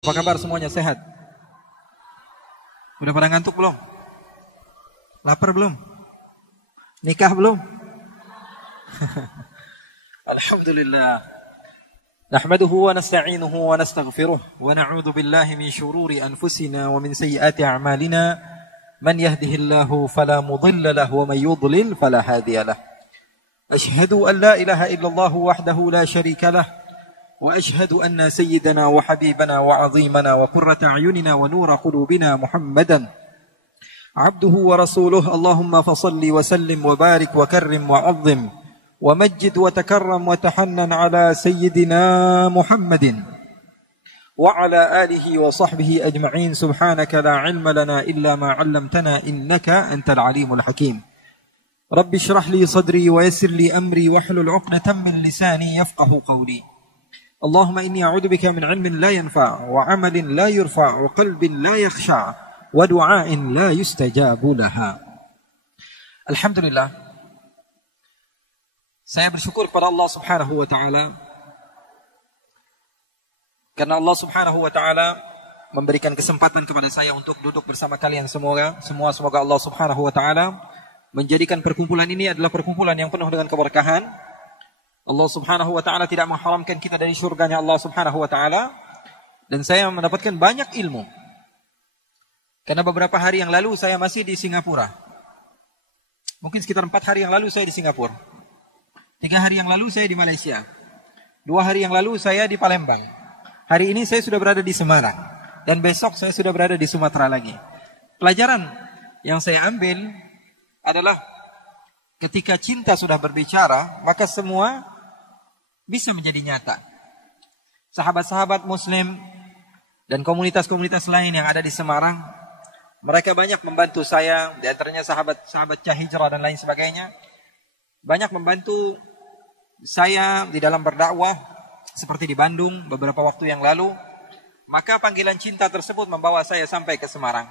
Apa kabar semuanya, sehat? Udah pada ngantuk belum? Lapar belum? Nikah belum? Alhamdulillah. Nahmaduhu wa nasta'inuhu wa nastaghfiruh wa na'udzu billahi min shururi anfusina wa min sayyiati a'malina. Man yahdihillahu fala mudilla lahu wa man yudlil fala hadiya lahu. Ashhadu an la ilaha illallah wahdahu la syarika lahu. وأشهد أن سيدنا وحبيبنا وعظيمنا وقرة أعيننا ونور قلوبنا محمدا عبده ورسوله اللهم فصل وسلم وبارك وكرم وعظم ومجد وتكرم وتحنن على سيدنا محمد وعلى آله وصحبه أجمعين سبحانك لا علم لنا إلا ما علمتنا إنك أنت العليم الحكيم رب اشرح لي صدري ويسر لي أمري واحلل عقدة من لساني يفقه قولي اللهم إني أعوذ بك من علم لا ينفع وعمل لا يرفع وقلب لا يخشع ودعاء لا يستجاب لها. Alhamdulillah, saya bersyukur kepada Allah Subhanahu wa taala karena Allah Subhanahu wa taala memberikan kesempatan kepada saya untuk duduk bersama kalian semua. Semoga Allah Subhanahu wa taala menjadikan perkumpulan ini adalah perkumpulan yang penuh dengan keberkahan. Allah Subhanahu wa taala tidak mengharamkan kita dari surganya Allah Subhanahu wa taala, dan saya mendapatkan banyak ilmu. Karena beberapa hari yang lalu saya masih di Singapura. Mungkin sekitar 4 hari yang lalu saya di Singapura. 3 hari yang lalu saya di Malaysia. 2 hari yang lalu saya di Palembang. Hari ini saya sudah berada di Semarang, dan besok saya sudah berada di Sumatera lagi. Pelajaran yang saya ambil adalah ketika cinta sudah berbicara, maka semua bisa menjadi nyata. Sahabat-sahabat Muslim dan komunitas-komunitas lain yang ada di Semarang, mereka banyak membantu saya, di antaranya sahabat-sahabat Cahijrah dan lain sebagainya. Banyak membantu saya di dalam berdakwah, seperti di Bandung beberapa waktu yang lalu. Maka panggilan cinta tersebut membawa saya sampai ke Semarang.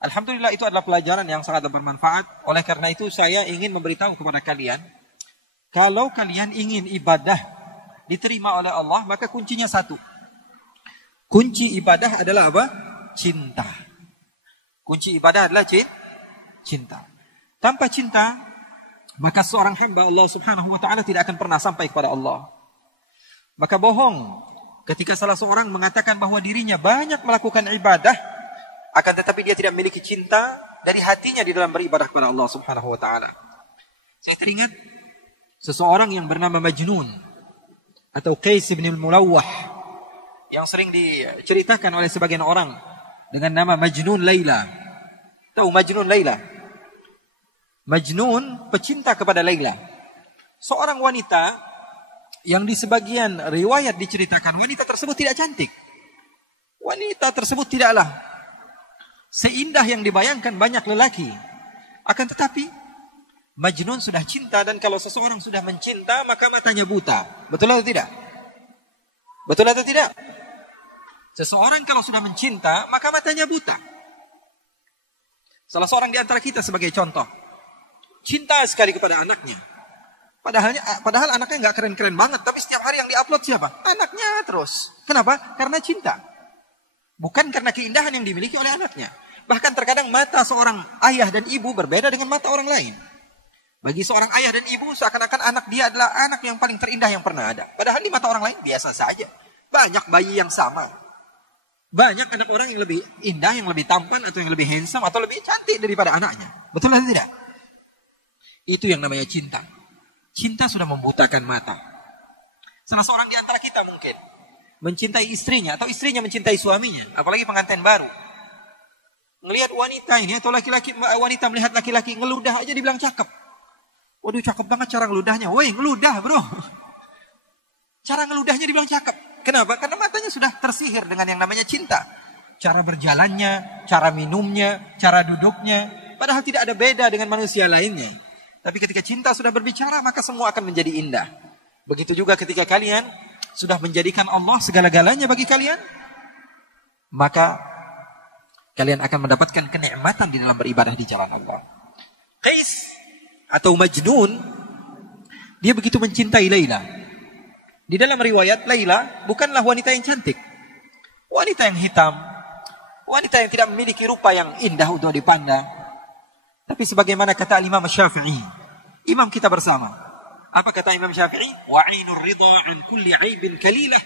Alhamdulillah, itu adalah pelajaran yang sangat bermanfaat. Oleh karena itu saya ingin memberitahu kepada kalian, kalau kalian ingin ibadah diterima oleh Allah, maka kuncinya satu. Kunci ibadah adalah apa? Cinta. Kunci ibadah adalah cinta. Tanpa cinta, maka seorang hamba Allah Subhanahu wa taala tidak akan pernah sampai kepada Allah. Maka bohong ketika salah seorang mengatakan bahwa dirinya banyak melakukan ibadah, akan tetapi dia tidak memiliki cinta dari hatinya di dalam beribadah kepada Allah Subhanahu wa taala. Saya teringat seseorang yang bernama Majnun atau Qais bin al-Mulawwah, yang sering diceritakan oleh sebagian orang dengan nama Majnun Laila. Tahu Majnun Laila? Majnun pecinta kepada Laila, seorang wanita yang di sebagian riwayat diceritakan wanita tersebut tidak cantik. Wanita tersebut tidaklah seindah yang dibayangkan banyak lelaki. Akan tetapi Majnun sudah cinta, dan kalau seseorang sudah mencinta maka matanya buta. Betul atau tidak? Betul atau tidak? Seseorang kalau sudah mencinta maka matanya buta. Salah seorang di antara kita sebagai contoh, cinta sekali kepada anaknya. Padahal anaknya nggak keren-keren banget, tapi setiap hari yang diupload siapa? Anaknya terus. Kenapa? Karena cinta. Bukan karena keindahan yang dimiliki oleh anaknya. Bahkan terkadang mata seorang ayah dan ibu berbeda dengan mata orang lain. Bagi seorang ayah dan ibu, seakan-akan anak dia adalah anak yang paling terindah yang pernah ada. Padahal di mata orang lain biasa saja. Banyak bayi yang sama. Banyak anak orang yang lebih indah, yang lebih tampan, atau yang lebih handsome, atau lebih cantik daripada anaknya. Betul atau tidak? Itu yang namanya cinta. Cinta sudah membutakan mata. Salah seorang di antara kita mungkin mencintai istrinya, atau istrinya mencintai suaminya, apalagi pengantin baru. Melihat wanita ini, atau wanita melihat laki-laki ngeludah aja dibilang cakep. Waduh, cakep banget cara ngeludahnya. Woi, ngeludah bro. Cara ngeludahnya dibilang cakep. Kenapa? Karena matanya sudah tersihir dengan yang namanya cinta. Cara berjalannya, cara minumnya, cara duduknya, padahal tidak ada beda dengan manusia lainnya. Tapi ketika cinta sudah berbicara, maka semua akan menjadi indah. Begitu juga ketika kalian sudah menjadikan Allah segala-galanya bagi kalian, maka kalian akan mendapatkan kenikmatan di dalam beribadah di jalan Allah. Qais atau Majnun, dia begitu mencintai Laila. Di dalam riwayat, Laila bukanlah wanita yang cantik. wanita yang hitam, wanita yang tidak memiliki rupa yang indah untuk dipandang. Tapi sebagaimana kata Imam Syafi'i, imam kita bersama. Apa kata Imam Syafi'i? Wa 'ainur ridha 'an kulli 'aibin kalilah,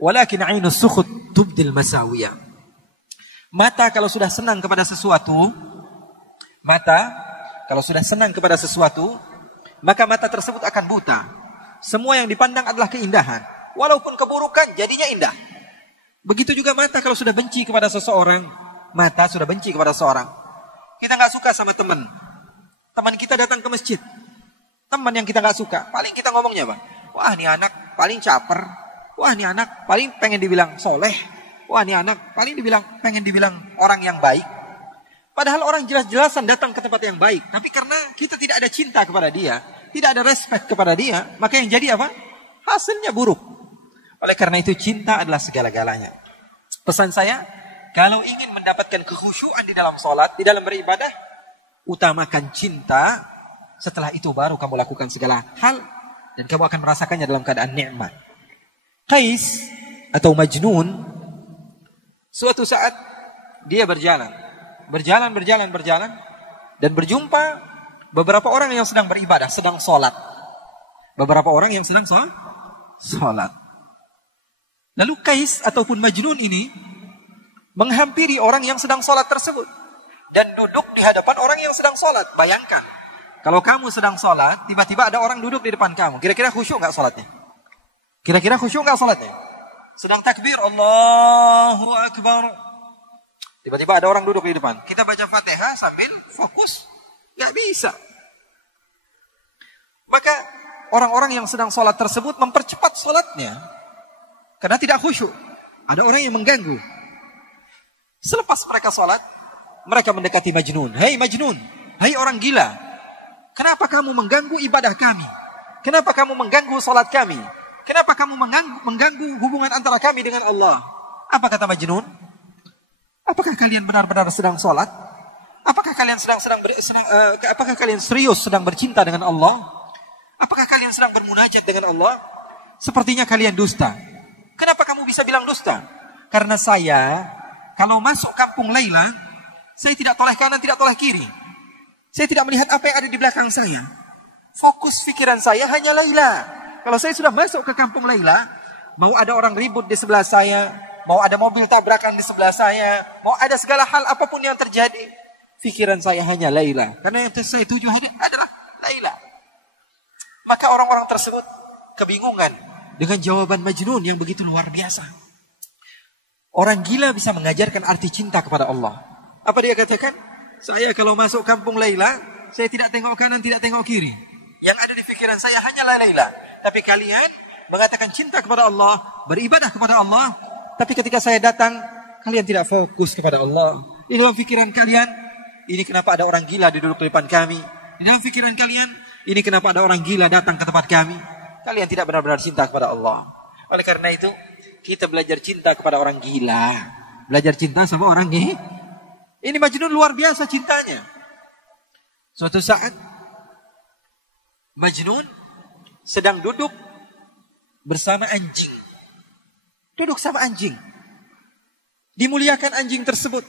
walakin 'ainus sukhut tubdil masawiyah. Mata kalau sudah senang kepada sesuatu, maka mata tersebut akan buta. Semua yang dipandang adalah keindahan, walaupun keburukan jadinya indah. Begitu juga mata kalau sudah benci kepada seseorang, mata sudah benci kepada seseorang. Kita nggak suka sama teman kita datang ke masjid, teman yang kita nggak suka, paling kita ngomongnya apa? Wah, ini anak paling caper, wah, ini anak paling pengen dibilang soleh, wah, ini anak paling pengen dibilang orang yang baik. Padahal orang jelas-jelasan datang ke tempat yang baik, tapi karena kita tidak ada cinta kepada dia, tidak ada respect kepada dia, maka yang jadi apa? Hasilnya buruk. Oleh karena itu cinta adalah segala-galanya. Pesan saya, kalau ingin mendapatkan kekhusyuan di dalam sholat, di dalam beribadah, utamakan cinta. Setelah itu baru kamu lakukan segala hal, dan kamu akan merasakannya dalam keadaan nikmat. Qais atau Majnun, suatu saat dia berjalan, dan berjumpa beberapa orang yang sedang beribadah, sedang sholat. Lalu Qais ataupun Majnun ini menghampiri orang yang sedang sholat tersebut dan duduk di hadapan orang yang sedang sholat. Bayangkan, kalau kamu sedang sholat, tiba-tiba ada orang duduk di depan kamu. Kira-kira khusyuk nggak sholatnya? Sedang takbir, Allahu Akbar. Tiba-tiba ada orang duduk di depan. Kita baca Fatihah sambil fokus, nggak bisa. Maka orang-orang yang sedang sholat tersebut mempercepat sholatnya karena tidak khusyuk. Ada orang yang mengganggu. Selepas mereka sholat, mereka mendekati Majnun. Hei Majnun, hei orang gila, kenapa kamu mengganggu ibadah kami? Kenapa kamu mengganggu sholat kami? Kenapa kamu mengganggu hubungan antara kami dengan Allah? Apa kata Majnun? Apakah kalian benar-benar sedang sholat? Apakah kalian apakah kalian serius sedang bercinta dengan Allah? Apakah kalian sedang bermunajat dengan Allah? Sepertinya kalian dusta. Kenapa kamu bisa bilang dusta? Karena saya, kalau masuk kampung Laila, saya tidak toleh kanan, tidak toleh kiri. Saya tidak melihat apa yang ada di belakang saya. Fokus pikiran saya hanya Laila. Kalau saya sudah masuk ke kampung Laila, mau ada orang ribut di sebelah saya, mau ada mobil tabrakan di sebelah saya, mau ada segala hal apapun yang terjadi, pikiran saya hanya Laila. Karena yang saya tuju adalah Laila. Maka orang-orang tersebut kebingungan dengan jawaban Majnun yang begitu luar biasa. Orang gila bisa mengajarkan arti cinta kepada Allah. Apa dia katakan? Saya kalau masuk kampung Laila, saya tidak tengok kanan, tidak tengok kiri. Yang ada di pikiran saya hanyalah Laila. Tapi kalian mengatakan cinta kepada Allah, beribadah kepada Allah, tapi ketika saya datang, kalian tidak fokus kepada Allah. Di dalam pikiran kalian, ini kenapa ada orang gila duduk di depan kami? Di dalam pikiran kalian, ini kenapa ada orang gila datang ke tempat kami? Kalian tidak benar-benar cinta kepada Allah. Oleh karena itu, kita belajar cinta kepada orang gila. Belajar cinta sama orang gila. Ini Majnun luar biasa cintanya. Suatu saat, Majnun sedang duduk bersama anjing. Duduk sama anjing. Dimuliakan anjing tersebut.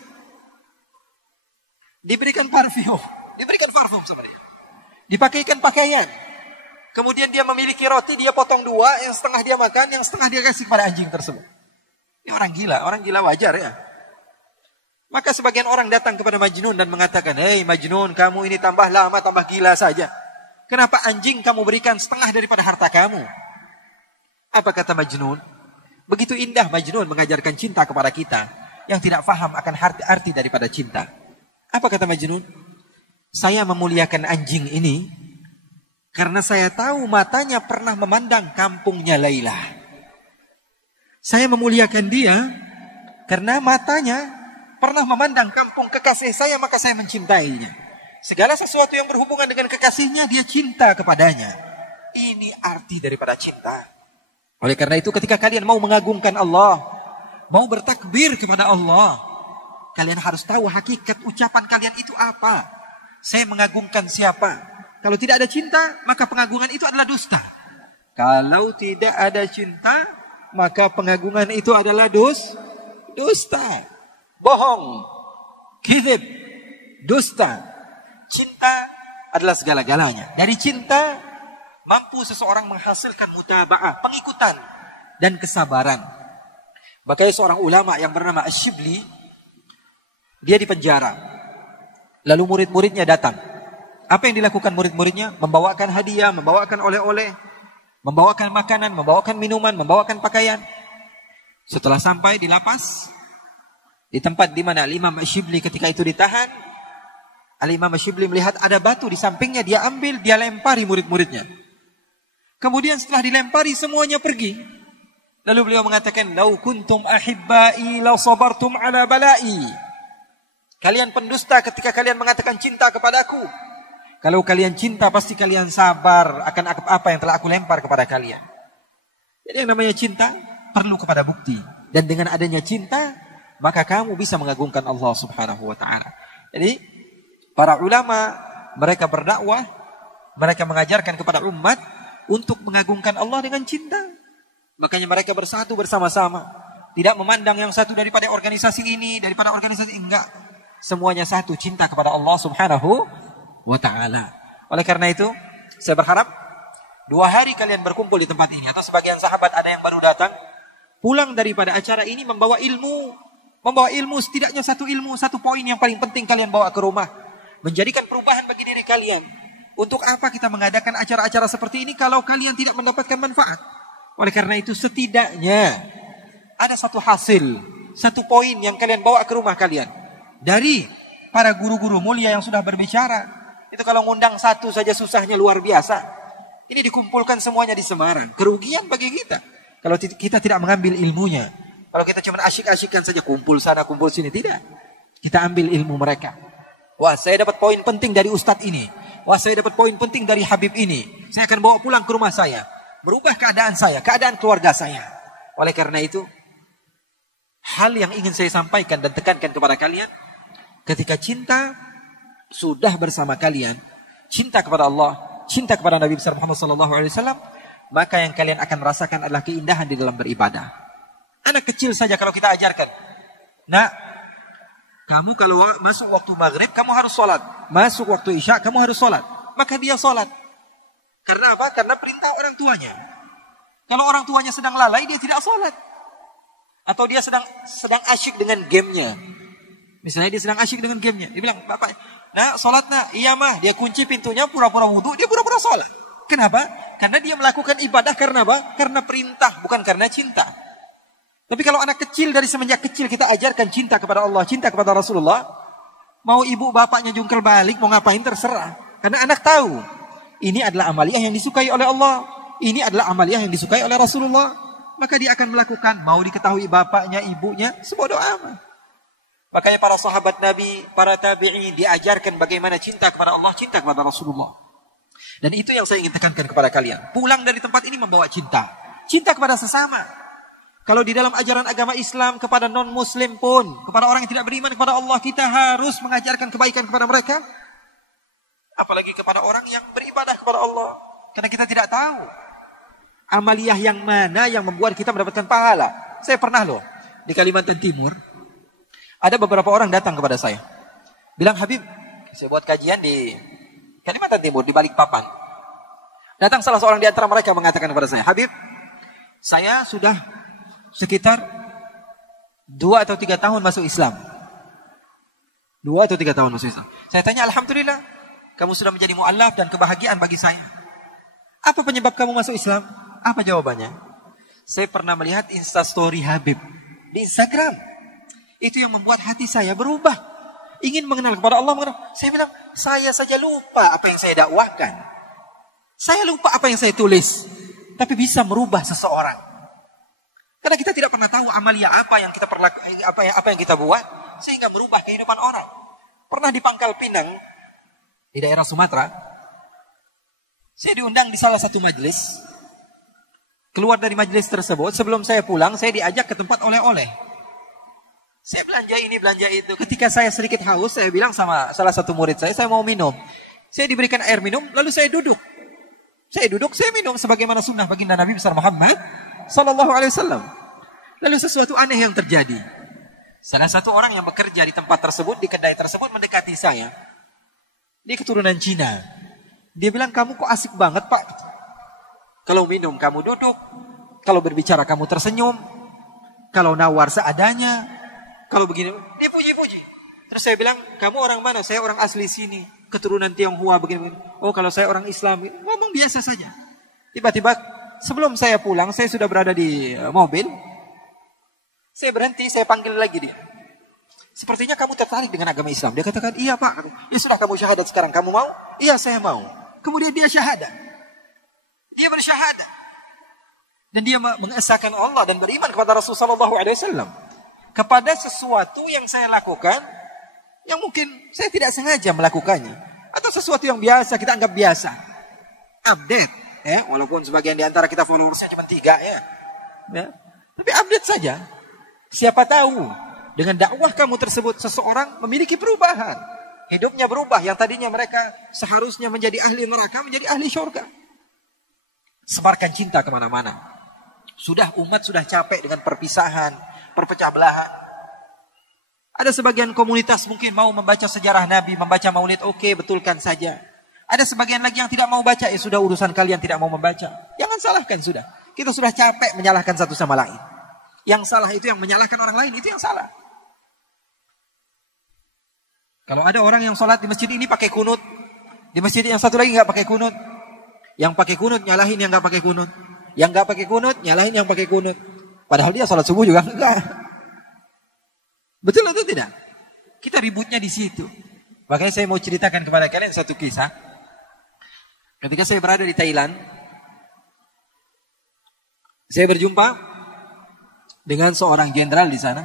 Diberikan parfum sama dia. Dipakaikan pakaian. Kemudian dia memiliki roti, dia potong dua, yang setengah dia makan, yang setengah dia kasih kepada anjing tersebut. Ini orang gila wajar ya. Maka sebagian orang datang kepada Majnun dan mengatakan, hei Majnun, kamu ini tambah lama, tambah gila saja. Kenapa anjing kamu berikan setengah daripada harta kamu? Apa kata Majnun? Begitu indah Majnun mengajarkan cinta kepada kita, yang tidak faham akan arti daripada cinta. Apa kata Majnun? Saya memuliakan anjing ini, karena saya tahu matanya pernah memandang kampungnya Laila. Saya memuliakan dia karena matanya pernah memandang kampung kekasih saya, maka saya mencintainya. Segala sesuatu yang berhubungan dengan kekasihnya, dia cinta kepadanya. Ini arti daripada cinta. Oleh karena itu ketika kalian mau mengagungkan Allah, mau bertakbir kepada Allah, kalian harus tahu hakikat ucapan kalian itu apa. Saya mengagungkan siapa? Kalau tidak ada cinta, maka pengagungan itu adalah dusta. Kalau tidak ada cinta, maka pengagungan itu adalah dusta, bohong, kizib, dusta. Cinta adalah segala-galanya. Dari cinta mampu seseorang menghasilkan mutaba'ah, pengikutan dan kesabaran. Makanya seorang ulama yang bernama Asy-Syibli, dia dipenjara. Lalu murid-muridnya datang. Apa yang dilakukan murid-muridnya? Membawakan hadiah, membawakan oleh-oleh, membawakan makanan, membawakan minuman, membawakan pakaian. Setelah sampai di lapas, di tempat di mana Al-Imam Asy-Syibli ketika itu ditahan, Al-Imam Asy-Syibli melihat ada batu di sampingnya, dia ambil, dia lempari murid-muridnya. Kemudian setelah dilempari semuanya pergi. Lalu beliau mengatakan, "Lau kuntum ahibbai la sabartum ala balai." Kalian pendusta ketika kalian mengatakan cinta kepadaku. Kalau kalian cinta pasti kalian sabar akan apa yang telah aku lempar kepada kalian. Jadi yang namanya cinta perlu kepada bukti. Dan dengan adanya cinta, maka kamu bisa mengagungkan Allah Subhanahu wa taala. Jadi para ulama mereka berdakwah, mereka mengajarkan kepada umat untuk mengagungkan Allah dengan cinta. Makanya mereka bersatu bersama-sama. Tidak memandang yang satu daripada organisasi ini, daripada organisasi ini. Enggak. Semuanya satu, cinta kepada Allah Subhanahu wa ta'ala. Oleh karena itu, saya berharap 2 hari kalian berkumpul di tempat ini. Atau sebagian sahabat ada yang baru datang, pulang daripada acara ini membawa ilmu. Membawa ilmu, setidaknya satu ilmu, satu poin yang paling penting kalian bawa ke rumah. Menjadikan perubahan bagi diri kalian. Untuk apa kita mengadakan acara-acara seperti ini kalau kalian tidak mendapatkan manfaat? Oleh karena itu setidaknya ada satu hasil, satu poin yang kalian bawa ke rumah kalian. Dari para guru-guru mulia yang sudah berbicara. Itu kalau ngundang satu saja susahnya luar biasa. Ini dikumpulkan semuanya di Semarang. Kerugian bagi kita. Kalau kita tidak mengambil ilmunya. Kalau kita cuma asyik-asyikan saja kumpul sana, kumpul sini. Tidak. Kita ambil ilmu mereka. Wah, saya dapat poin penting dari ustadz ini. Wah, saya dapat poin penting dari Habib ini. Saya akan bawa pulang ke rumah saya. Merubah keadaan saya, keadaan keluarga saya. Oleh karena itu, hal yang ingin saya sampaikan dan tekankan kepada kalian, ketika cinta sudah bersama kalian, cinta kepada Allah, cinta kepada Nabi besar Muhammad SAW, maka yang kalian akan rasakan adalah keindahan di dalam beribadah. Anak kecil saja kalau kita ajarkan, nak, kamu kalau masuk waktu maghrib, kamu harus sholat. Masuk waktu isya, kamu harus sholat. Maka dia sholat. Karena apa? Karena perintah orang tuanya. Kalau orang tuanya sedang lalai, dia tidak sholat. Atau dia sedang asyik dengan gamenya. Misalnya dia sedang asyik dengan gamenya. Dia bilang, bapak, nah sholat nak. Iya mah, dia kunci pintunya, pura-pura wudhu, dia pura-pura sholat. Kenapa? Karena dia melakukan ibadah karena apa? Karena perintah, bukan karena cinta. Tapi kalau anak kecil, dari semenjak kecil kita ajarkan cinta kepada Allah, cinta kepada Rasulullah, mau ibu bapaknya jungkel balik, mau ngapain terserah. Karena anak tahu, ini adalah amaliyah yang disukai oleh Allah. Ini adalah amaliyah yang disukai oleh Rasulullah. Maka dia akan melakukan, mau diketahui bapaknya, ibunya, sebodoh amat. Makanya para sahabat Nabi, para tabi'in diajarkan bagaimana cinta kepada Allah, cinta kepada Rasulullah. Dan itu yang saya ingin tekankan kepada kalian. Pulang dari tempat ini membawa cinta. Cinta kepada sesama. Kalau di dalam ajaran agama Islam kepada non-muslim pun, kepada orang yang tidak beriman kepada Allah, kita harus mengajarkan kebaikan kepada mereka. Apalagi kepada orang yang beribadah kepada Allah. Karena kita tidak tahu amaliyah yang mana yang membuat kita mendapatkan pahala. Saya pernah loh di Kalimantan Timur, ada beberapa orang datang kepada saya. Bilang, Habib, saya buat kajian di Kalimantan Timur, di Balikpapan. Datang salah seorang di antara mereka mengatakan kepada saya, Habib, saya sudah sekitar 2 atau 3 tahun masuk Islam. 2 atau 3 tahun masuk Islam. Saya tanya, Alhamdulillah, kamu sudah menjadi mu'allaf dan kebahagiaan bagi saya. Apa penyebab kamu masuk Islam? Apa jawabannya? Saya pernah melihat Instastory Habib di Instagram. Itu yang membuat hati saya berubah. Ingin mengenal kepada Allah. Saya bilang, saya saja lupa apa yang saya dakwahkan. Saya lupa apa yang saya tulis. Tapi bisa merubah seseorang. Karena kita tidak pernah tahu amalia apa yang kita apa yang kita buat sehingga merubah kehidupan orang. Pernah di Pangkal Pinang, di daerah Sumatera, saya diundang di salah satu majelis. Keluar dari majelis tersebut, sebelum saya pulang, saya diajak ke tempat oleh-oleh. Saya belanja ini, belanja itu. Ketika saya sedikit haus, saya bilang sama salah satu murid saya mau minum. Saya diberikan air minum, lalu saya duduk. Saya minum sebagaimana sunnah baginda Nabi besar Muhammad Sallallahu Alaihi Wasallam. Lalu sesuatu aneh yang terjadi. Salah satu orang yang bekerja di tempat tersebut, di kedai tersebut mendekati saya. Dia keturunan Cina. Dia bilang, kamu kok asik banget Pak. Kalau minum kamu duduk. Kalau berbicara kamu tersenyum. Kalau nawar seadanya. Kalau begini, dia puji-puji. Terus saya bilang, kamu orang mana? Saya orang asli sini. Keturunan Tionghoa begini. Oh, kalau saya orang Islam. Ngomong biasa saja. Tiba-tiba sebelum saya pulang, saya sudah berada di mobil. Saya berhenti, saya panggil lagi dia. Sepertinya kamu tertarik dengan agama Islam. Dia katakan, iya Pak. Ya sudah, kamu syahadat sekarang. Kamu mau? Iya, saya mau. Kemudian dia syahadat. Dia bersyahadat. Dan dia mengesahkan Allah dan beriman kepada Rasulullah SAW. Kepada sesuatu yang saya lakukan, yang mungkin saya tidak sengaja melakukannya. Atau sesuatu yang biasa, kita anggap biasa. Update. Ya, walaupun sebagian di antara kita followersnya cuma 3 ya. Tapi update saja. Siapa tahu dengan dakwah kamu tersebut seseorang memiliki perubahan. Hidupnya berubah. Yang tadinya mereka seharusnya menjadi ahli neraka menjadi ahli syurga. Sebarkan cinta kemana-mana. Umat sudah capek dengan perpisahan, perpecah belahan. Ada sebagian komunitas mungkin mau membaca sejarah Nabi, membaca maulid, oke, betulkan saja. Ada sebagian lagi yang tidak mau baca, ya sudah urusan kalian tidak mau membaca. Jangan salahkan sudah. Kita sudah capek menyalahkan satu sama lain. Yang salah itu yang menyalahkan orang lain, itu yang salah. Kalau ada orang yang sholat di masjid ini pakai kunut, di masjid yang satu lagi nggak pakai kunut. Yang pakai kunut nyalahin yang nggak pakai kunut. Yang nggak pakai kunut nyalahin yang pakai kunut. Padahal dia sholat subuh juga enggak. Betul atau tidak? Kita ributnya di situ. Makanya saya mau ceritakan kepada kalian satu kisah. Ketika saya berada di Thailand, saya berjumpa dengan seorang jenderal di sana.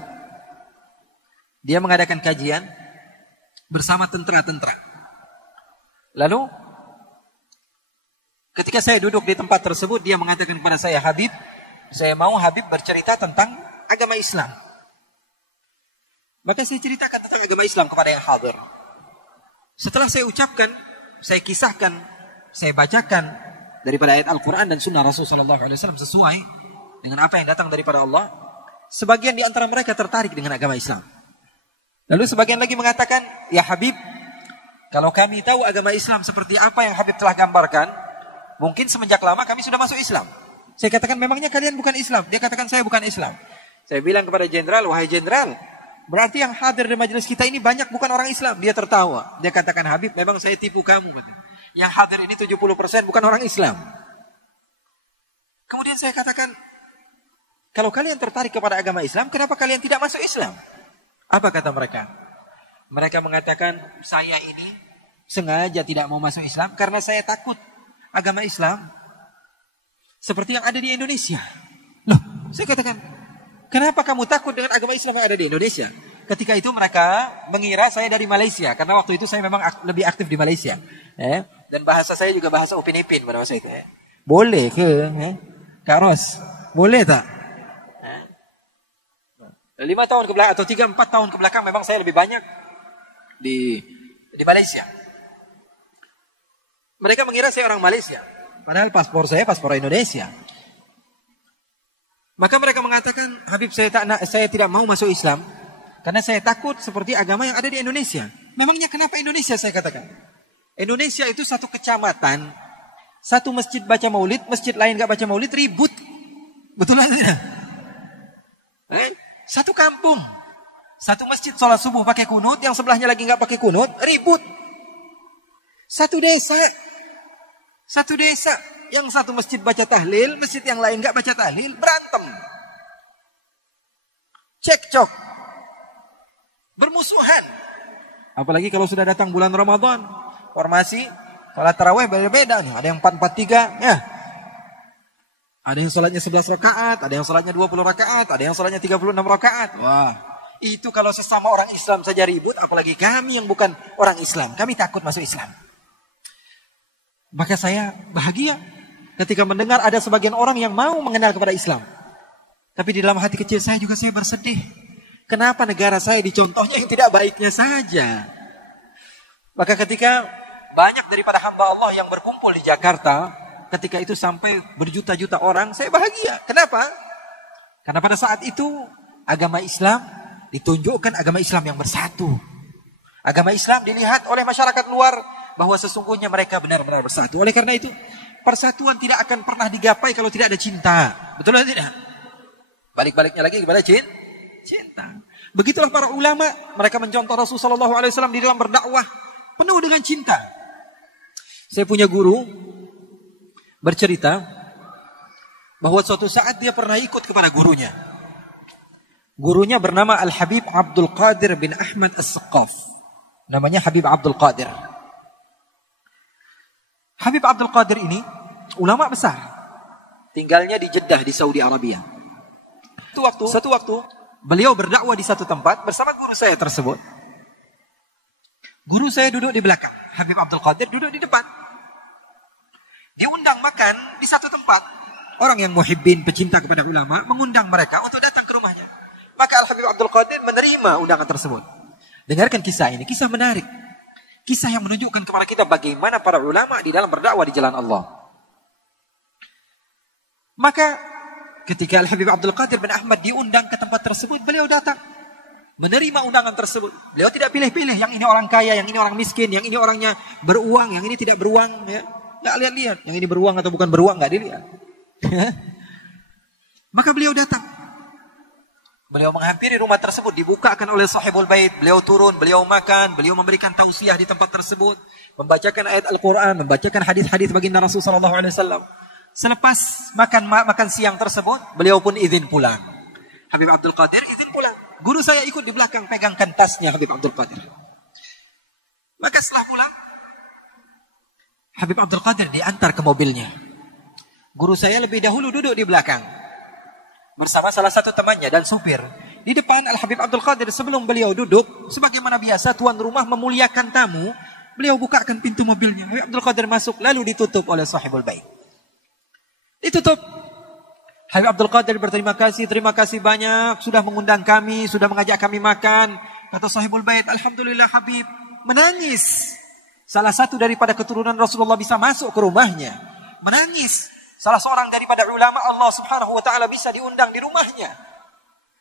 Dia mengadakan kajian bersama tentara-tentara. Lalu ketika saya duduk di tempat tersebut, dia mengatakan kepada saya, Habib, saya mau Habib bercerita tentang agama Islam. Maka saya ceritakan tentang agama Islam kepada yang hadir. Setelah saya ucapkan, saya kisahkan, saya bacakan daripada ayat Al-Quran dan Sunnah Rasulullah SAW sesuai dengan apa yang datang daripada Allah. Sebagian di antara mereka tertarik dengan agama Islam. Lalu sebagian lagi mengatakan, ya Habib, kalau kami tahu agama Islam seperti apa yang Habib telah gambarkan, mungkin semenjak lama kami sudah masuk Islam. Saya katakan, memangnya kalian bukan Islam? Dia katakan, saya bukan Islam. Saya bilang kepada jenderal, wahai jenderal, berarti yang hadir di majelis kita ini banyak bukan orang Islam. Dia tertawa. Dia katakan, Habib, memang saya tipu kamu. Yang hadir ini 70% bukan orang Islam. Kemudian saya katakan, kalau kalian tertarik kepada agama Islam, kenapa kalian tidak masuk Islam? Apa kata mereka? Mereka mengatakan, saya ini sengaja tidak mau masuk Islam karena saya takut agama Islam seperti yang ada di Indonesia. Loh, saya katakan, kenapa kamu takut dengan agama Islam yang ada di Indonesia? Ketika itu mereka mengira saya dari Malaysia, karena waktu itu saya memang lebih aktif di Malaysia. Dan bahasa saya juga bahasa Upin Ipin pada masa itu. Boleh ke? Kak Ros, boleh tak? 5 tahun ke belakang atau 3-4 tahun ke belakang memang saya lebih banyak di Malaysia. Mereka mengira saya orang Malaysia, padahal paspor saya paspor Indonesia. Maka mereka mengatakan, Habib, saya tidak mau masuk Islam karena saya takut seperti agama yang ada di Indonesia. Memangnya kenapa Indonesia? Saya katakan, Indonesia itu satu kecamatan, satu masjid baca maulid, masjid lain gak baca maulid, ribut. Betul atau tidak? Satu kampung, satu masjid sholat subuh pakai kunut, yang sebelahnya lagi nggak pakai kunut, ribut. Satu desa, yang satu masjid baca tahlil, masjid yang lain nggak baca tahlil, berantem, cekcok, bermusuhan. Apalagi kalau sudah datang bulan Ramadan, formasi sholat tarawih beda-beda nih. Ada yang 4-4-3, ya. Ada yang sholatnya 11 rakaat, ada yang sholatnya 20 rakaat, ada yang sholatnya 36 rakaat. Wah, itu kalau sesama orang Islam saja ribut, apalagi kami yang bukan orang Islam. Kami takut masuk Islam. Maka saya bahagia ketika mendengar ada sebagian orang yang mau mengenal kepada Islam. Tapi di dalam hati kecil saya juga saya bersedih. Kenapa negara saya dicontohnya yang tidak baiknya saja? Maka ketika banyak daripada hamba Allah yang berkumpul di Jakarta, ketika itu sampai berjuta-juta orang, saya bahagia. Kenapa? Karena pada saat itu agama Islam Ditunjukkan agama Islam yang bersatu. Agama Islam dilihat oleh masyarakat luar bahwa sesungguhnya mereka benar-benar bersatu. Oleh karena itu, persatuan tidak akan pernah digapai kalau tidak ada cinta. Betul atau tidak? Balik-baliknya lagi kepada cinta. Begitulah para ulama, mereka mencontoh Rasulullah SAW di dalam berdakwah penuh dengan cinta. Saya punya guru bercerita bahwa suatu saat dia pernah ikut kepada gurunya. Gurunya bernama Al-Habib Abdul Qadir bin Ahmad As-Saqqaf. Namanya Habib Abdul Qadir. Habib Abdul Qadir ini ulama besar. Tinggalnya di Jeddah di Saudi Arabia. Satu waktu beliau berdakwah di satu tempat bersama guru saya tersebut. Guru saya duduk di belakang, Habib Abdul Qadir duduk di depan. Diundang makan di satu tempat. Orang yang muhibbin, pecinta kepada ulama, mengundang mereka untuk datang ke rumahnya. Maka Al-Habib Abdul Qadir menerima undangan tersebut. Dengarkan kisah ini, kisah menarik. Kisah yang menunjukkan kepada kita bagaimana para ulama di dalam berdakwah di jalan Allah. Maka ketika Al-Habib Abdul Qadir bin Ahmad diundang ke tempat tersebut, beliau datang. Menerima undangan tersebut. Beliau tidak pilih-pilih, yang ini orang kaya, yang ini orang miskin, yang ini orangnya beruang, yang ini tidak beruang. Ya. Nggak lihat-lihat, yang ini beruang atau bukan beruang, nggak dilihat. Maka beliau datang. Beliau menghampiri rumah tersebut, dibukakan oleh sahibul bait. Beliau turun, beliau makan, beliau memberikan tausiah di tempat tersebut. Membacakan ayat Al-Quran, membacakan hadis-hadis baginda Rasulullah SAW. Selepas makan siang tersebut, beliau pun izin pulang. Habib Abdul Qadir izin pulang. Guru saya ikut di belakang, pegangkan tasnya Habib Abdul Qadir. Maka setelah pulang, Habib Abdul Qadir diantar ke mobilnya. Guru saya lebih dahulu duduk di belakang bersama salah satu temannya dan supir. Di depan Al-Habib Abdul Qadir sebelum beliau duduk, sebagaimana biasa tuan rumah memuliakan tamu, beliau bukakan pintu mobilnya. Habib Abdul Qadir masuk lalu ditutup oleh sahibul bait. Ditutup. Habib Abdul Qadir berterima kasih banyak sudah mengundang kami, sudah mengajak kami makan. Kata sahibul bait, alhamdulillah Habib, menangis. Salah satu daripada keturunan Rasulullah bisa masuk ke rumahnya. Menangis. Salah seorang daripada ulama Allah Subhanahu wa taala bisa diundang di rumahnya.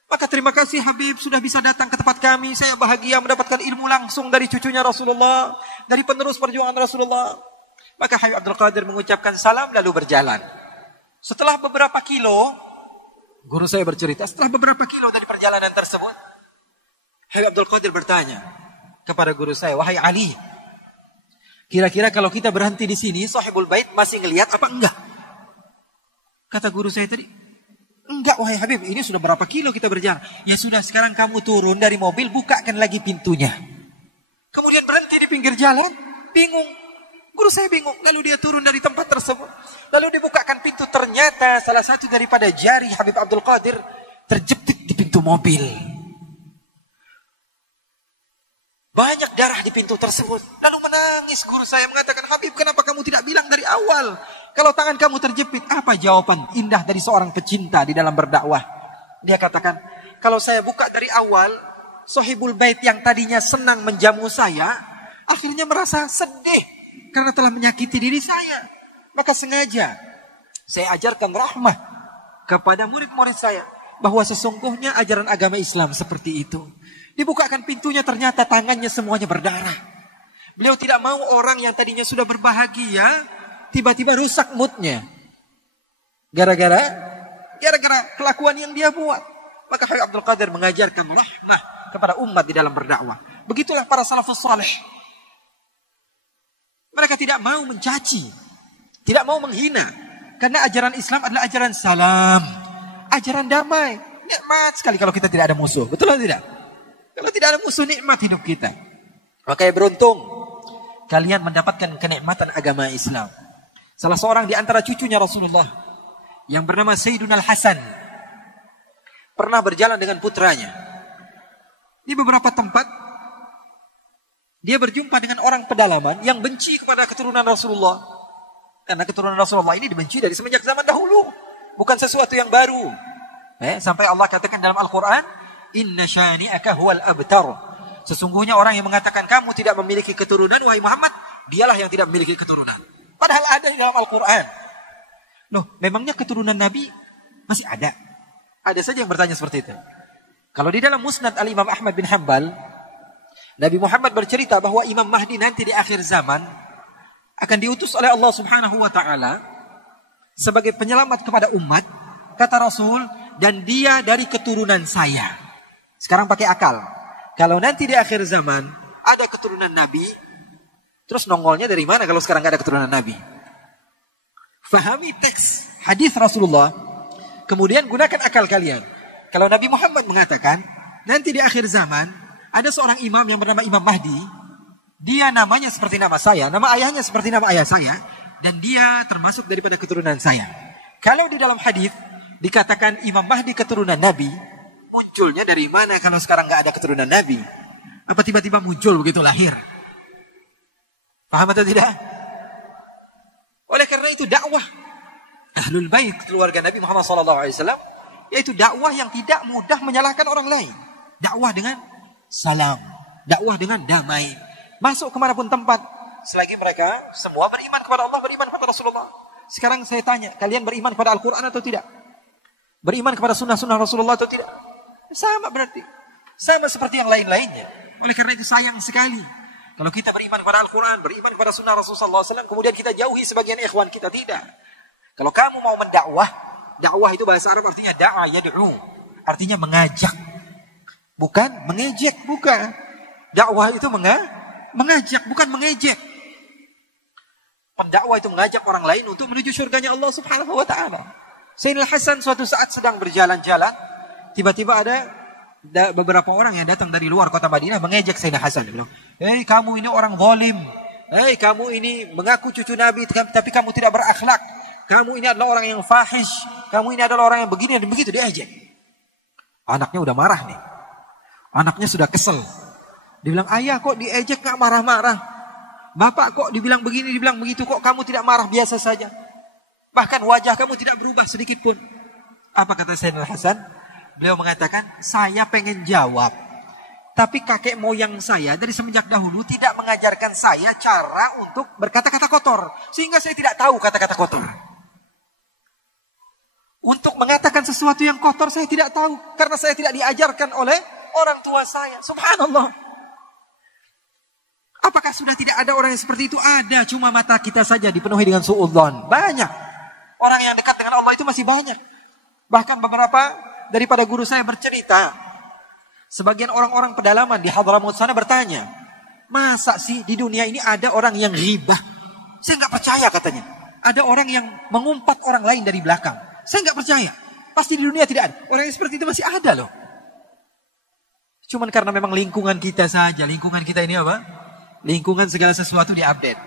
Maka terima kasih Habib sudah bisa datang ke tempat kami. Saya bahagia mendapatkan ilmu langsung dari cucunya Rasulullah, dari penerus perjuangan Rasulullah. Maka Habib Abdul Qadir mengucapkan salam lalu berjalan. Setelah beberapa kilo, guru saya bercerita, setelah beberapa kilo dari perjalanan tersebut, Habib Abdul Qadir bertanya kepada guru saya, wahai Ali, kira-kira kalau kita berhenti di sini, sahibul bait masih ngelihat apa enggak? Kata guru saya tadi, enggak wahai Habib, ini sudah berapa kilo kita berjalan. Ya sudah, sekarang kamu turun dari mobil, bukakan lagi pintunya. Kemudian berhenti di pinggir jalan, bingung. Guru saya bingung, lalu dia turun dari tempat tersebut. Lalu dibukakan pintu, ternyata salah satu daripada jari Habib Abdul Qadir terjepit di pintu mobil. Banyak darah di pintu tersebut. Lalu menangis guru saya mengatakan, Habib kenapa kamu tidak bilang dari awal? Kalau tangan kamu terjepit, apa jawaban indah dari seorang pecinta di dalam berdakwah? Dia katakan, kalau saya buka dari awal, sahibul bait yang tadinya senang menjamu saya, akhirnya merasa sedih karena telah menyakiti diri saya. Maka sengaja saya ajarkan rahmah kepada murid-murid saya bahwa sesungguhnya ajaran agama Islam seperti itu. Dibukakan pintunya, ternyata tangannya semuanya berdarah. Beliau tidak mau orang yang tadinya sudah berbahagia tiba-tiba rusak moodnya gara-gara kelakuan yang dia buat. Maka Habib Abdul Qadir mengajarkan rahmah kepada umat di dalam berdakwah. Begitulah para salafus saleh. Mereka tidak mau mencaci, tidak mau menghina, karena ajaran Islam adalah ajaran salam, ajaran damai. Nikmat sekali kalau kita tidak ada musuh, betul atau tidak? Kalau tidak ada musuh, nikmat hidup kita. Makanya beruntung kalian mendapatkan kenikmatan agama Islam. Salah seorang di antara cucunya Rasulullah yang bernama Sayyiduna Al-Hasan pernah berjalan dengan putranya. Di beberapa tempat dia berjumpa dengan orang pedalaman yang benci kepada keturunan Rasulullah. Karena keturunan Rasulullah ini dibenci dari semenjak zaman dahulu. Bukan sesuatu yang baru. Sampai Allah katakan dalam Al-Quran, Inna syani'aka huwal abtar. Sesungguhnya orang yang mengatakan kamu tidak memiliki keturunan, wahai Muhammad, dialah yang tidak memiliki keturunan. Padahal ada di dalam Al-Quran. Loh, memangnya keturunan Nabi masih ada? Ada saja yang bertanya seperti itu. Kalau di dalam Musnad Al-Imam Ahmad bin Hanbal, Nabi Muhammad bercerita bahwa Imam Mahdi nanti di akhir zaman akan diutus oleh Allah Subhanahu wa taala sebagai penyelamat kepada umat, kata Rasul, dan dia dari keturunan saya. Sekarang pakai akal. Kalau nanti di akhir zaman ada keturunan Nabi, terus nongolnya dari mana kalau sekarang gak ada keturunan Nabi? Fahami teks hadis Rasulullah, kemudian gunakan akal kalian. Kalau Nabi Muhammad mengatakan, nanti di akhir zaman, ada seorang imam yang bernama Imam Mahdi, dia namanya seperti nama saya, nama ayahnya seperti nama ayah saya, dan dia termasuk daripada keturunan saya. Kalau di dalam hadis dikatakan Imam Mahdi keturunan Nabi, munculnya dari mana kalau sekarang nggak ada keturunan Nabi? Apa tiba-tiba muncul begitu lahir? Paham atau tidak? Oleh karena itu dakwah Ahlul Bait keluarga Nabi Muhammad SAW, yaitu dakwah yang tidak mudah menyalahkan orang lain. Dakwah dengan salam, dakwah dengan damai. Masuk kemanapun tempat, selagi mereka semua beriman kepada Allah, beriman kepada Rasulullah. Sekarang saya tanya, kalian beriman kepada Al-Quran atau tidak? Beriman kepada sunnah-sunnah Rasulullah atau tidak? Sama berarti. Sama seperti yang lain-lainnya. Oleh karena itu sayang sekali kalau kita beriman kepada Al-Quran, beriman kepada sunnah Rasulullah SAW, kemudian kita jauhi sebagian ikhwan kita. Tidak. Kalau kamu mau mendakwah, dakwah itu bahasa Arab artinya da'a yad'u, artinya mengajak, bukan mengejek, bukan. Dakwah itu mengajak, bukan mengejek. Pendakwah itu mengajak orang lain untuk menuju surganya Allah Subhanahu wa taala. Sayyidina Hasan suatu saat sedang berjalan-jalan, tiba-tiba ada beberapa orang yang datang dari luar kota Madinah mengejek Sayyidina Hasan. Dia bilang, "Hei, kamu ini orang zalim. Hei, kamu ini mengaku cucu Nabi tapi kamu tidak berakhlak. Kamu ini adalah orang yang fahish. Kamu ini adalah orang yang begini dan begitu." Diejek. Anaknya udah marah nih. Anaknya sudah kesel. Dia bilang, "Ayah kok diejek gak marah-marah? Bapak kok dibilang begini, dibilang begitu, kok kamu tidak marah biasa saja? Bahkan wajah kamu tidak berubah sedikit pun." Apa kata Sayyidina Hasan? Beliau mengatakan, "Saya pengen jawab. Tapi kakek moyang saya dari semenjak dahulu tidak mengajarkan saya cara untuk berkata-kata kotor. Sehingga saya tidak tahu kata-kata kotor. Untuk mengatakan sesuatu yang kotor saya tidak tahu. Karena saya tidak diajarkan oleh orang tua saya." Subhanallah. Apakah sudah tidak ada orang yang seperti itu? Ada, cuma mata kita saja dipenuhi dengan suudzon. Banyak. Orang yang dekat dengan Allah itu masih banyak. Bahkan beberapa daripada guru saya bercerita, sebagian orang-orang pedalaman di Hadramaut sana bertanya, "Masa sih di dunia ini ada orang yang ghibah?" Saya nggak percaya katanya. Ada orang yang mengumpat orang lain dari belakang. Saya nggak percaya. Pasti di dunia tidak ada. Orang yang seperti itu masih ada loh. Cuman karena memang lingkungan kita saja. Lingkungan kita ini apa? Lingkungan segala sesuatu diupdate.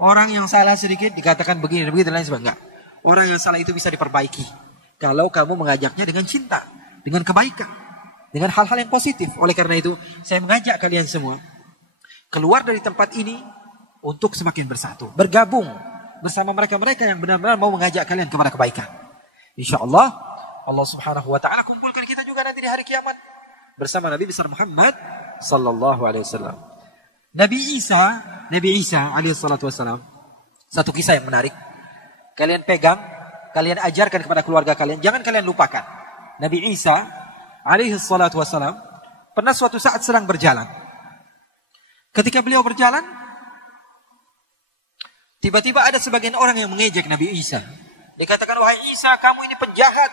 Orang yang salah sedikit dikatakan begini, begitu, dan lain sebagainya. Enggak. Orang yang salah itu bisa diperbaiki. Kalau kamu mengajaknya dengan cinta, dengan kebaikan, dengan hal-hal yang positif. Oleh karena itu, saya mengajak kalian semua keluar dari tempat ini untuk semakin bersatu. Bergabung bersama mereka-mereka yang benar-benar mau mengajak kalian kepada kebaikan. InsyaAllah, Allah Subhanahu wa ta'ala kumpulkan kita juga nanti di hari kiamat bersama Nabi besar Muhammad sallallahu alaihi wasallam. Nabi Isa alaihi salatu wasallam, satu kisah yang menarik. Kalian pegang, kalian ajarkan kepada keluarga kalian, jangan kalian lupakan. Nabi Isa alaihi salatu wasallam pernah suatu saat sedang berjalan. Ketika beliau berjalan, tiba-tiba ada sebagian orang yang mengejek Nabi Isa. Dikatakan, "Wahai Isa, kamu ini penjahat.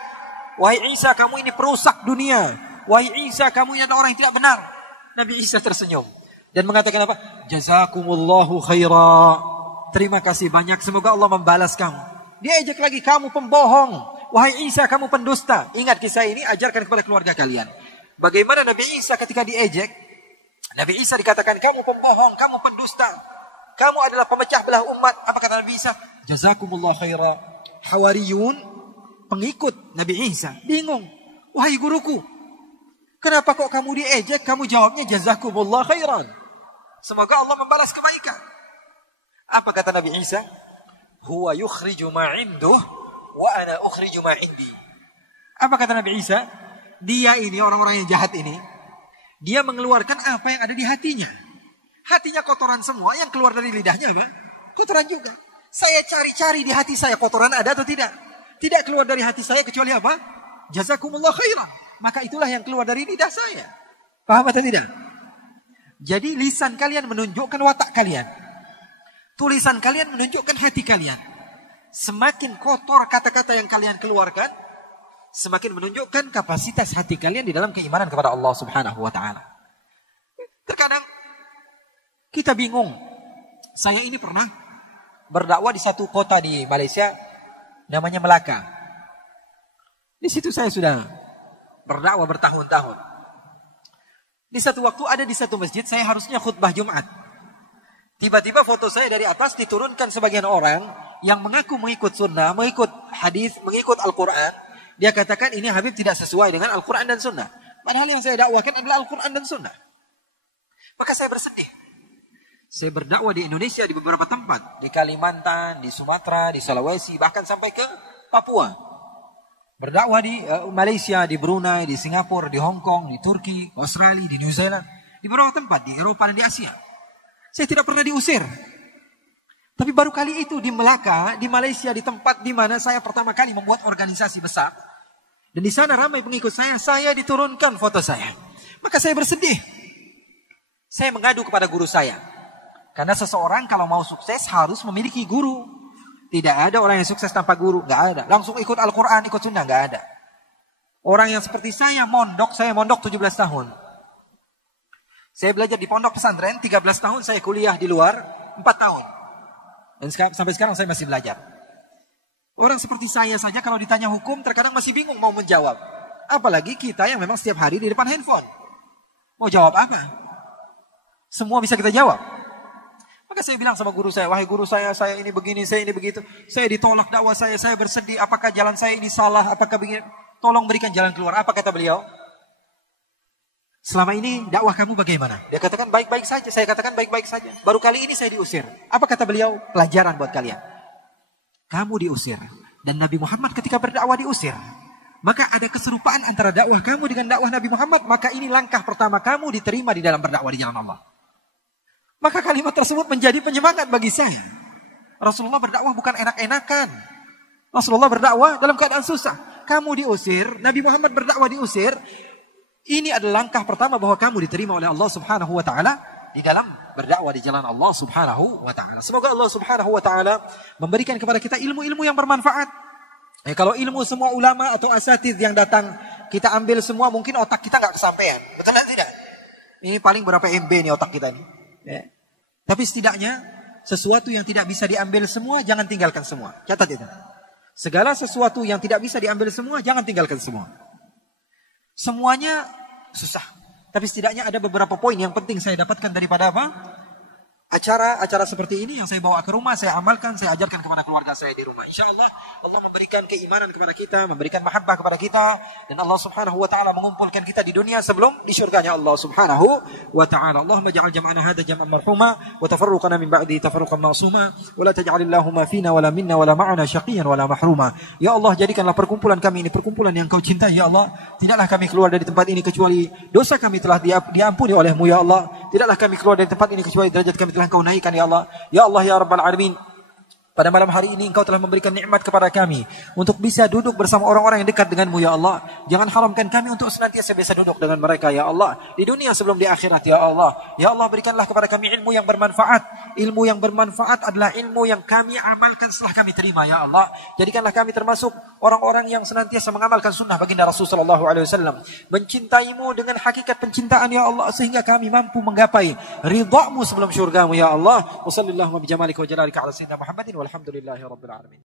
Wahai Isa, kamu ini perusak dunia. Wahai Isa, kamu ini adalah orang yang tidak benar." Nabi Isa tersenyum dan mengatakan apa? "Jazakumullahu khaira." Terima kasih banyak, semoga Allah membalas kamu. Dia ejek lagi, "Kamu pembohong. Wahai Isa, kamu pendusta." Ingat kisah ini, ajarkan kepada keluarga kalian. Bagaimana Nabi Isa ketika diejek? Nabi Isa dikatakan, "Kamu pembohong, kamu pendusta. Kamu adalah pemecah belah umat." Apa kata Nabi Isa? "Jazakumullahu khaira." Hawariyun, pengikut Nabi Isa, bingung. "Wahai guruku, kenapa kok kamu diejek?" Kamu jawabnya, "Jazakumullah khairan." Semoga Allah membalas kebaikan. Apa kata Nabi Isa? "Huwa yukhriju ma'induh, wa ana ukhriju ma'indi." Apa kata Nabi Isa? Dia ini, orang-orang yang jahat ini, dia mengeluarkan apa yang ada di hatinya. Hatinya kotoran semua, yang keluar dari lidahnya apa? Kotoran juga. Saya cari-cari di hati saya, kotoran ada atau tidak? Tidak keluar dari hati saya kecuali apa? Jazakumullah khairan. maka itulah yang keluar dari lidah saya. Paham atau tidak? Jadi lisan kalian menunjukkan watak kalian. Tulisan kalian menunjukkan hati kalian. Semakin kotor kata-kata yang kalian keluarkan, semakin menunjukkan kapasitas hati kalian di dalam keimanan kepada Allah Subhanahu wa taala. Terkadang kita bingung. Saya ini pernah berdakwah di satu kota di Malaysia namanya Melaka. Di situ saya sudah berdakwah bertahun-tahun. Di satu waktu ada di satu masjid saya harusnya khutbah Jumat. Tiba-tiba foto saya dari atas diturunkan sebagian orang yang mengaku mengikut sunnah, mengikut hadis, mengikut Al-Quran. Dia katakan ini Habib tidak sesuai dengan Al-Quran dan sunnah. Padahal yang saya dakwakan adalah Al-Quran dan sunnah. Maka saya bersedih. Saya berdakwah di Indonesia di beberapa tempat. Di Kalimantan, di Sumatera, di Sulawesi, bahkan sampai ke Papua. Berdakwah di Malaysia, di Brunei, di Singapura, di Hong Kong, di Turki, Australia, di New Zealand. Di beberapa tempat, di Eropa dan di Asia. Saya tidak pernah diusir. Tapi baru kali itu di Melaka, di Malaysia, di tempat di mana saya pertama kali membuat organisasi besar. Dan di sana ramai pengikut saya diturunkan foto saya. Maka saya bersedih. Saya mengadu kepada guru saya. Karena seseorang kalau mau sukses harus memiliki guru. Tidak ada orang yang sukses tanpa guru. Nggak ada. Langsung ikut Al-Quran, ikut sunnah. Nggak ada. Orang yang seperti saya mondok 17 tahun. Saya belajar di pondok pesantren 13 tahun. Saya kuliah di luar 4 tahun. Dan sampai sekarang saya masih belajar. Orang seperti saya saja kalau ditanya hukum terkadang masih bingung mau menjawab. Apalagi kita yang memang setiap hari di depan handphone. Mau jawab apa? Semua bisa kita jawab. Maka saya bilang sama guru saya, wahai guru saya ini begini, saya ini begitu. Saya ditolak dakwah saya bersedih. Apakah jalan saya ini salah? Apakah begini? Tolong berikan jalan keluar. Apa kata beliau? Selama ini dakwah kamu bagaimana? Dia katakan baik-baik saja. Saya katakan baik-baik saja. Baru kali ini saya diusir. Apa kata beliau? Pelajaran buat kalian. Kamu diusir. Dan Nabi Muhammad ketika berdakwah diusir. Maka ada keserupaan antara dakwah kamu dengan dakwah Nabi Muhammad. Maka ini langkah pertama kamu diterima di dalam berdakwah di jalan Allah. Maka kalimat tersebut menjadi penyemangat bagi saya. Rasulullah berdakwah bukan enak-enakan. Rasulullah berdakwah dalam keadaan susah. Kamu diusir, Nabi Muhammad berdakwah diusir. Ini adalah langkah pertama bahwa kamu diterima oleh Allah Subhanahu wa taala di dalam berdakwah di jalan Allah Subhanahu wa taala. Semoga Allah Subhanahu wa taala memberikan kepada kita ilmu-ilmu yang bermanfaat. Kalau ilmu semua ulama atau asatidz yang datang kita ambil semua, mungkin otak kita nggak kesampaian. Betul tidak? Ini paling berapa MB nih otak kita ini. Ya. Tapi setidaknya sesuatu yang tidak bisa diambil semua jangan tinggalkan semua. Catat itu. Segala sesuatu yang tidak bisa diambil semua jangan tinggalkan semua. Semuanya susah. Tapi setidaknya ada beberapa poin yang penting saya dapatkan daripada apa? Acara seperti ini yang saya bawa ke rumah, saya amalkan, saya ajarkan kepada keluarga saya di rumah. InsyaAllah Allah memberikan keimanan kepada kita, memberikan mahabbah kepada kita, dan Allah Subhanahu wa taala mengumpulkan kita di dunia sebelum di syurganya Allah Subhanahu wa taala. Allahumma ja'al jam'ana hadha jam'an marhuma wa tafarruqana min ba'di tafarruqan ma'suma wa la taj'alillahumma fina wa la minna wa la ma'ana syaqiyan wa la mahruma. Ya Allah, jadikanlah perkumpulan kami ini perkumpulan yang Kau cintai ya Allah. Tidaklah kami keluar dari tempat ini kecuali dosa kami telah diampuni oleh-Mu ya Allah. Tidaklah kami keluar dari tempat ini kecuali derajat kami telah Engkau naikkan ya Allah. Ya Allah ya Rabbal Alamin. Pada malam hari ini Engkau telah memberikan nikmat kepada kami untuk bisa duduk bersama orang-orang yang dekat dengan-Mu ya Allah. Jangan haramkan kami untuk senantiasa bisa duduk dengan mereka ya Allah, di dunia sebelum di akhirat ya Allah. Ya Allah, berikanlah kepada kami ilmu yang bermanfaat. Ilmu yang bermanfaat adalah ilmu yang kami amalkan setelah kami terima ya Allah. Jadikanlah kami termasuk orang-orang yang senantiasa mengamalkan sunnah baginda Rasul sallallahu alaihi wasallam, mencintai-Mu dengan hakikat pencintaan ya Allah, sehingga kami mampu menggapai ridha-Mu sebelum syurga-Mu ya Allah. Wa sallallahu bi jamalika wa jalalika ala sayyidina Muhammadin walhamdulillahi rabbil alamin.